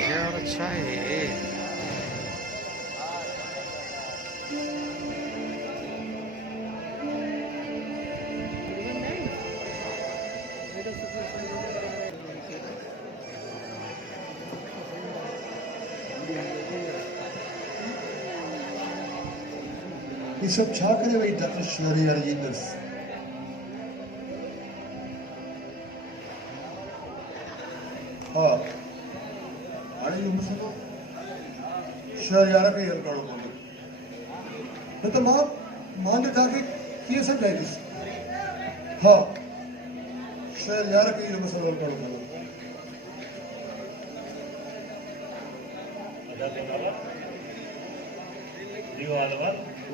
यार अच्छा है। ये सब छा करे भाई डॉक्टर शहरियार जी नर्स हाँ अरे ये मुझे शहरियार के यार काढ़ो बोल न तो मां ने था कि समझाई थी हाँ शहरियार के ये मसला काढ़ो बोल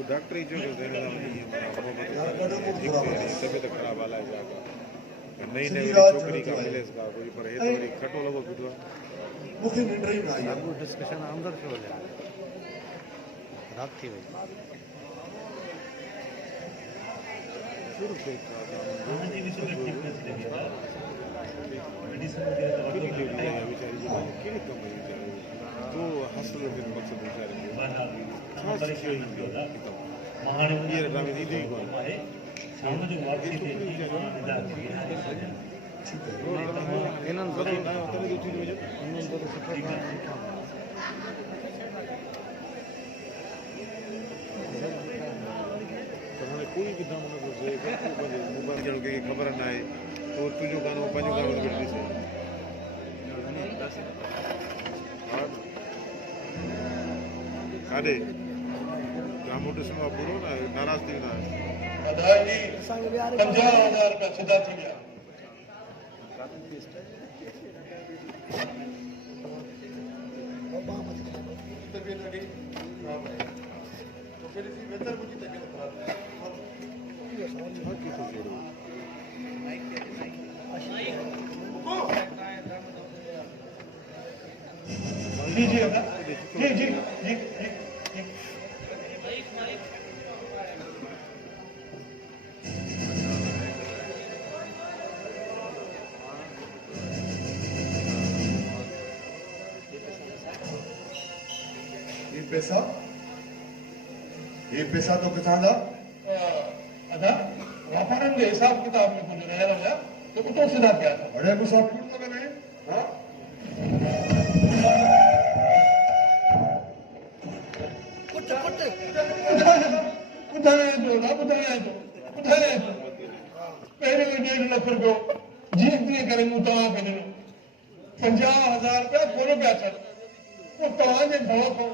डॉक्टर ही जो देने तबियत खराब वाला है जाकर नई नई छोकरी का मिले इसका कोई पर है तो बड़ी खटो लोगो बुधवा मुख्य निंद्रा ही ना आई वो डिस्कशन अंदर से हो जाए रात थी भाई शुरू से तो हसल फिर मकसद बेचारे खास शय ये रामे दी दे को सामाजिक वापसी के इन्हनि तो ना होता है जो कोई भी दाम न से मोबाइल जणो के खबर ना है तो तुजो गानो पंजो गानो गड्डी से काडे ग्रामोट से पूरो ना नाराज थी ना बधाई जी 50,000 रुपया सीधा थी गया तबीयत अड़ी खराब है तो फिर इसी बेहतर मुझे तबीयत खराब है जी जी जी जी जी ये पैसा तो किसान दा अदा व्यापारन के हिसाब किताब में कुछ रह रहा तो कुछ सीधा क्या था बड़े को सब पूर्ण लगे नहीं हां कुछ उठाए दो ना उठाए दो पहले 1.5 लाख रुपए जीएसटी करे मुता पे 50,000 रुपया कोने पे अच्छा वो तो आज भलो को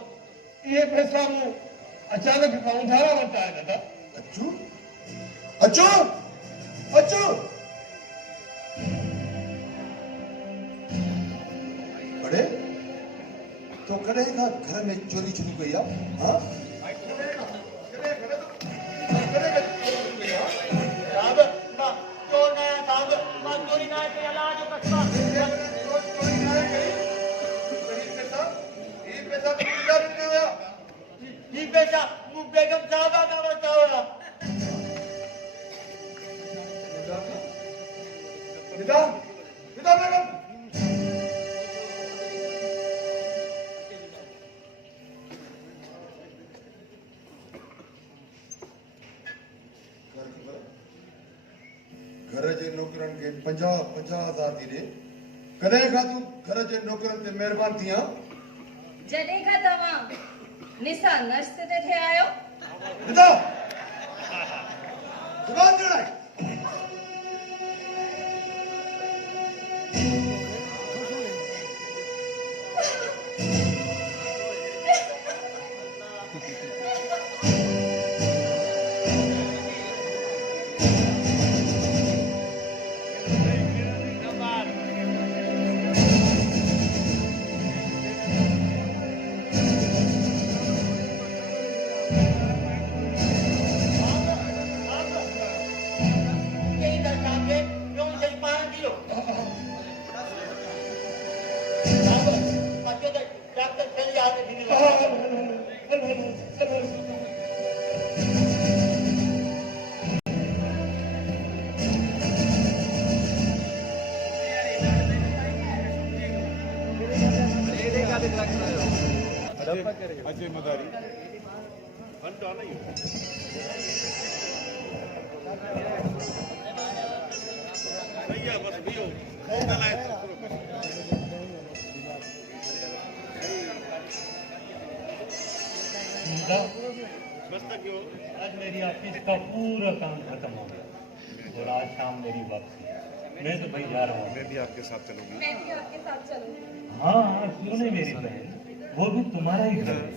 ये पैसा मु अचानक उधारा वटा है दादा अच्छू अच्छू अच्छू अरे तो कड़े का घर में चोरी शुरू कई हां बेगम साहब का बताओ निदा बेगम घर जे नौकरन के 50,000 दी दे कदे का तू घर जे नौकरन ते मेहरबान थिया जॾहिं खां तव्हां निसा नर्स ते थे आयो निदा जुबान चढ़ाई अजय मदारी आज मेरी ऑफिस का पूरा काम खत्म हो गया और आज शाम मेरी वापसी। मैं तो भाई जा रहा हूँ। मैं भी आपके साथ चलूंगी। मैं भी आपके साथ चलूंगी। हाँ हाँ, क्यों नहीं मेरी बहन, वो भी तुम्हारा ही घर है।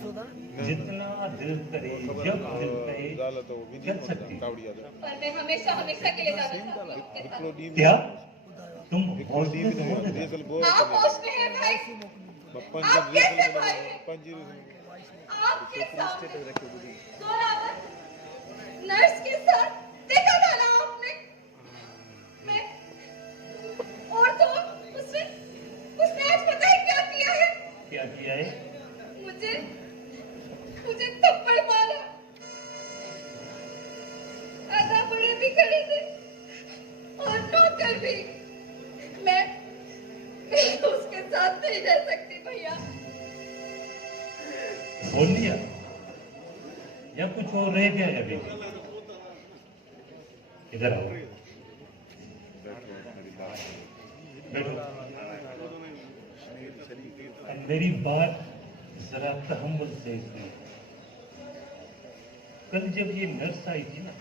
जितना दिल करे, जब दिल करे, चल सकती है। पर मैं हमेशा हमेशा के लिए जाना चाहती हूँ। क्या तुम हौसले में हो? आप पहुंचते हैं भाई, आप कैसे भाई? आपके सामने जोरावर नर्स के साथ देखा था ना आपने? मैं और तो उसने आज पता है क्या किया है? क्या किया है? मुझे थप्पड़ मारा। आधा बड़े भी खड़े थे और नौकर भी। मैं उसके साथ नहीं रह सकती भैया। बोल दिया या कुछ और रह गया है? बेटी इधर आओ, बैठो। मेरी बात जरा तहम्मुल से सुनो। कल जब ये नर्स आई थी ना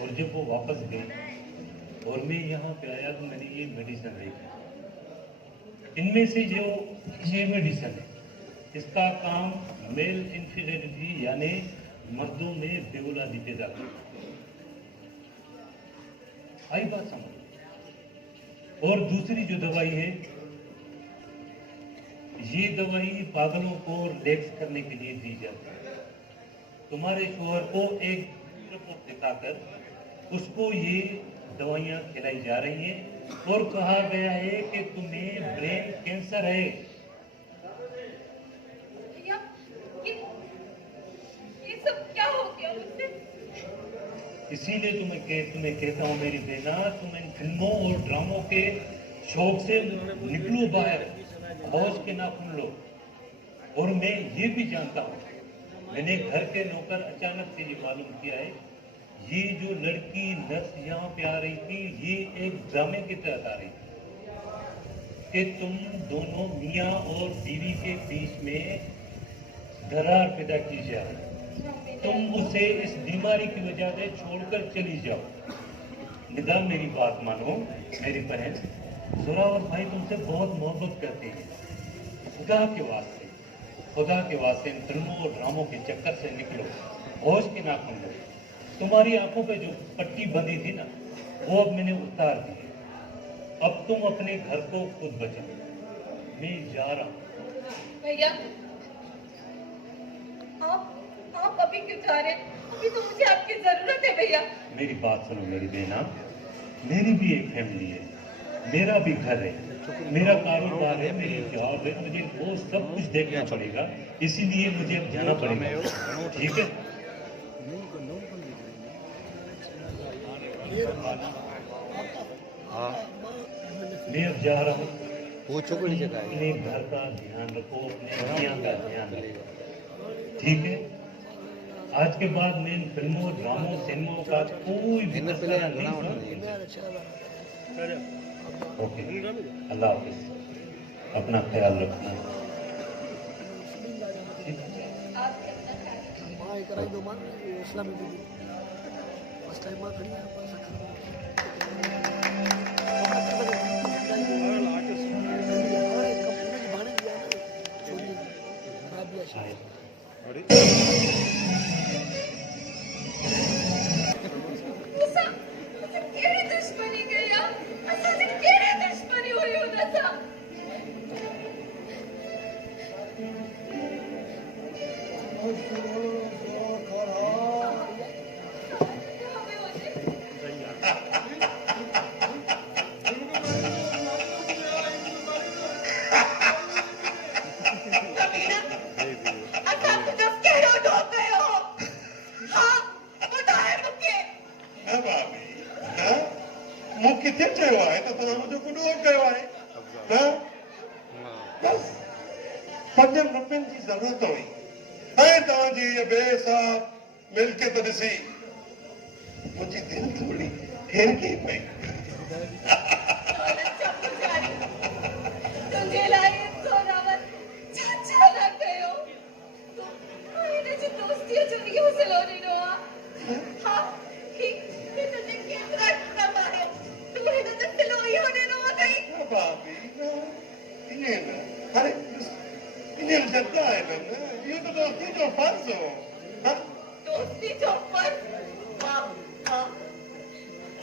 और जब वो वापस गई और मैं यहाँ पे आया तो मैंने ये मेडिसिन देखी। इनमें से जो ये मेडिसिन है इसका काम मेल इन्फीरियरिटी यानी मर्दों में बेऔलादी पैदा करना। आई बात समझ। और दूसरी जो दवाई है ये दवाई पागलों को रिलैक्स करने के लिए दी जाती है। तुम्हारे शोहर को एक रिपोर्ट दिखाकर उसको ये दवाइयां खिलाई जा रही हैं और कहा गया है कि तुम्हें ब्रेन कैंसर है। भैया ये सब क्या हो गया मुझसे? इसीलिए तुम्हें कहता हूँ मेरी बेटा, तुम इन फिल्मों और ड्रामों के शौक से निकलो बाहर, होश के नाखून लो। और मैं ये भी जानता हूँ, मैंने घर के नौकर अचानक से ये मालूम किया है, ये जो लड़की नर्स यहाँ पे आ रही थी ये एक ड्रामे के तहत आ रही थी कि तुम दोनों मियाँ और बीवी के बीच में दरार पैदा की जाए, तुम उसे इस बीमारी की वजह से छोड़कर चली जाओ। निदा मेरी बात मानो मेरी बहन, जोरावर भाई तुमसे बहुत मोहब्बत करते हैं। खुदा के वास्ते इन फिल्मों और ड्रामों के चक्कर से निकलो, होश के नाखून लो। तुम्हारी आंखों पे जो पट्टी बंधी थी ना वो अब मैंने उतार दी है। अब तुम अपने घर को खुद बचाओ। मैं जा रहा हूँ। भैया आप अभी क्यों जा रहे हैं? अभी तो मुझे आपकी जरूरत है भैया। मेरी बात सुनो मेरी बेना, मेरी भी एक फैमिली है, मेरा भी घर है, मेरा कारोबार है, मेरी जॉब है, मुझे वो सब कुछ देखना पड़ेगा। इसीलिए मुझे अब जाना पड़ेगा, ठीक है? मैं अब जा रहा हूँ। वो चौकड़ी जगह है। अपने घर का ध्यान रखो, अपने मियाँ का ध्यान रखो, ठीक है? आज के बाद मैं इन फिल्मों ड्रामों सिनेमाओं का कोई भी तस्वीर नहीं सुनूंगा। ओके, अल्लाह हाफिज, अपना ख्याल रखना। आप भी अपना ख्याल रखिए। माँ कराई दो माँ इस्लामी बीबी फर्स्ट टाइम माँ खड़ी है मुझे केड़ी दुश्मनी गई यार, असांजी केड़ी दुश्मनी हुई हुन सां? मूं किथे चयो आहे त तव्हां मुंहिंजो गुॾो कयो आहे? बस पंजन रुपयनि जी ज़रूरत हुई ऐं तव्हांजी इहा ॿिए सां मिल्कियत ॾिसी मुंहिंजी दिलि थोरी हिरकी पई तुंहिंजे लाइ ज़ोरावर छा न कयो तूं हिन जी दोस्तीअ जो इहो सिलो ॾिनो आहे हा ही तुंहिंजे केतिरा कम आहियो तूं हिन जो सिलो इहो ॾिनो आहे अथई भाभी ईअं न अरे ईअं जदा आहे न इहो त दोस्ती जो फर्ज़ हो दोस्ती जो फर्ज़ वाह वाह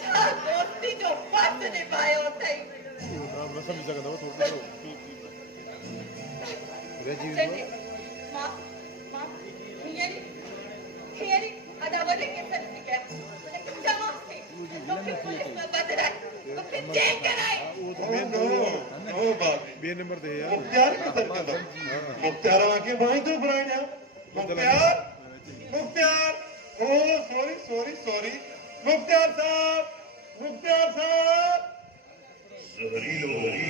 छा दोस्ती जो फर्ज़ निभायो अथई न सम्झी सघंदव थोरो मां हींअर अदावत के सर थी कया उन चवां थी तोखे पुलिस में बदराए तोखे जेल कराए नो भाभी ॿिए नंबर ते यार मुख्तार किधर कंदो मुख्तार आके भाई तो बुलाइना मुख्तार ओ सॉरी मुख्तार साहब जहरीलो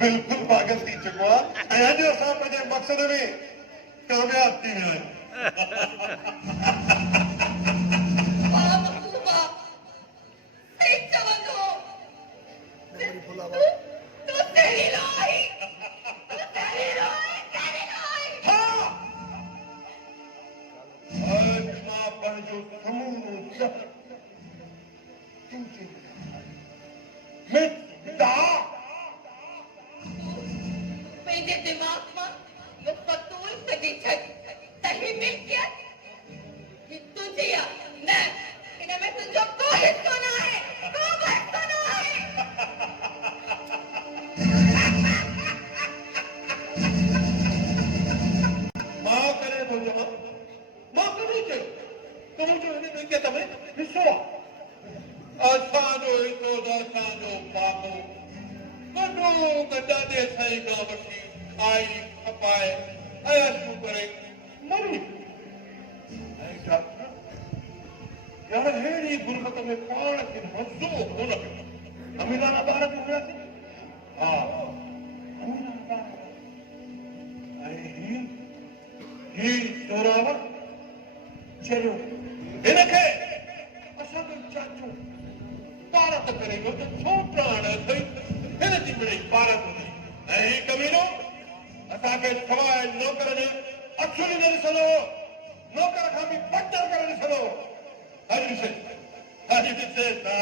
बिल्कुल पागल थी चुको आहे ऐं अॼु असां पंहिंजे मक़सद में कामयाब थी विया आहियूं वाह महबूबा सही चवंदो तू ज़हरीलो आहीं आज मां पंहिंजो समूरो ज़हर तुंहिंजे पंहिंजे दिमाग़ मां मुफ़तूल कढी छॾ त ही मिल्कियत ही तुंहिंजी आहे न हिन में तुंहिंजो को हिस्सो न आहे को बि हिस्सो न आहे मां करे थो चवां मां कॾहिं चयो तुंहिंजो हिन मिल्कियत में हिसो आहे असांजो हिसो त असांजो बाबो गॾो गॾाॾे साईं खां वठी खाई खपाए ऐशू करे मरी ऐं डॉक्टर यार अहिड़ी गुरबत में पाण खे मज़ो कोन पियो अमीराना ॿार बि हुयासीं हा अमीराना ॿार ऐं ही जोरावर चयो हिनखे असांजो चाचो पारत करे वियो त छो प्राण अथई हिन जी मिड़ई पारत हुई ऐं ही कमीनो असांखे सवाइ नौकर जे अखियुनि न ॾिसंदो नौकर खां बि बदतर करे ॾिसंदो अॼु ॾिसे था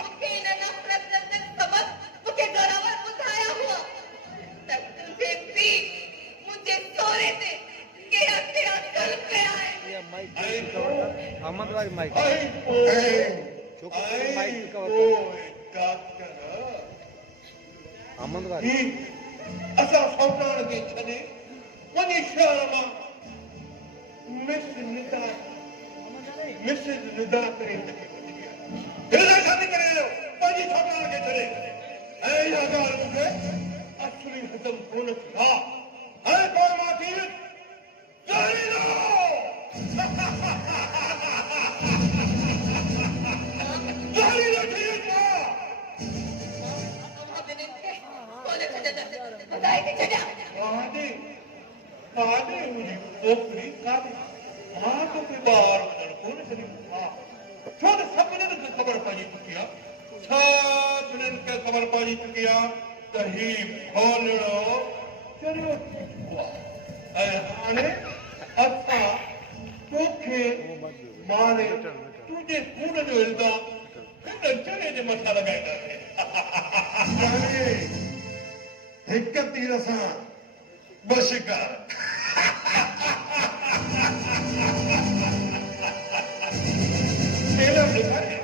मूंखे हिन नफ़रत जे सबबु मूंखे ज़ोरावर ॿुधाया हुआ त तुंहिंजे पीउ मुंहिंजे सहुरे ते कहिड़ा कहिड़ा ज़ुल्म कया आहिनि अहमद भाई माइक अहमद भाई असां सौतान खे छॾे वञी शहर मां मिसिस निदा करे शादी करे वियो पंहिंजी सौतान खे छॾे ऐं इहा ॻाल्हि मूंखे असली हज़म कोन थी हा हाणे पोइ मां थी ख़बर पइजी चुकी आहे छा ख़बर पहुंची चुकी आहे त ही भोलड़ो चरियो हुआ ऐं हाणे असां तोखे मारे तुंहिंजे खून जो इल्ज़ाम हिन चने जे मथां लॻाईंदासीं हिक तीर सां ॿ शिकार टेलर ॾेखारे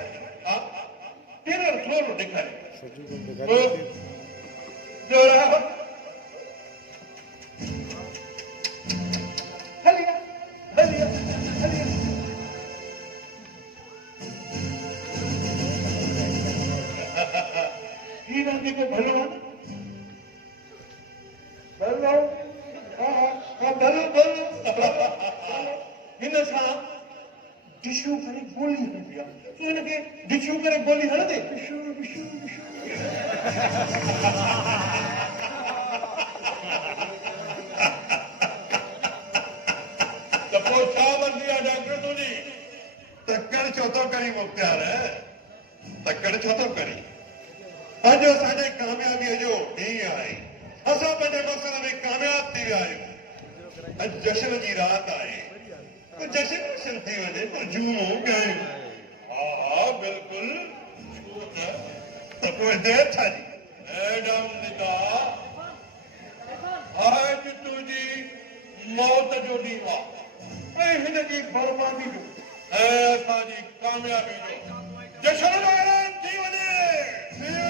टेलर थोरो ॾेखारे सजू बंद गाड़ी जोरा हलिया हलिया हलिया ही रांदि को भलो आहे न भलो हा भलो भलो हिन सां डिशू करे गोली हणंदी आहे तूं हिनखे डिशू करे गोली हणंदे डिशू डिशू डिशू त पोइ छा मर्ज़ी आहे डॉक्टर तुंहिंजी तकड़ छो थो करी मुख़्तियार तकड़ छो थो करी अॼु असांजे कामयाबीअ जो ॾींहुं आहे असां पंहिंजे मक़सद में कामयाब थी विया आहियूं अॼु जश्न जी राति आहे तो जश्न वशन थी वञे तो झूमो ॻायूं हा हा बिल्कुलु त पोइ देरि छा जी मैडम निदा अॼु तुंहिंजी मौत जो ॾींहुं आहे ऐं हिनजी बर्बादी जो ऐं असांजी कामयाबी जो जश्न जो ऐलान थी वञे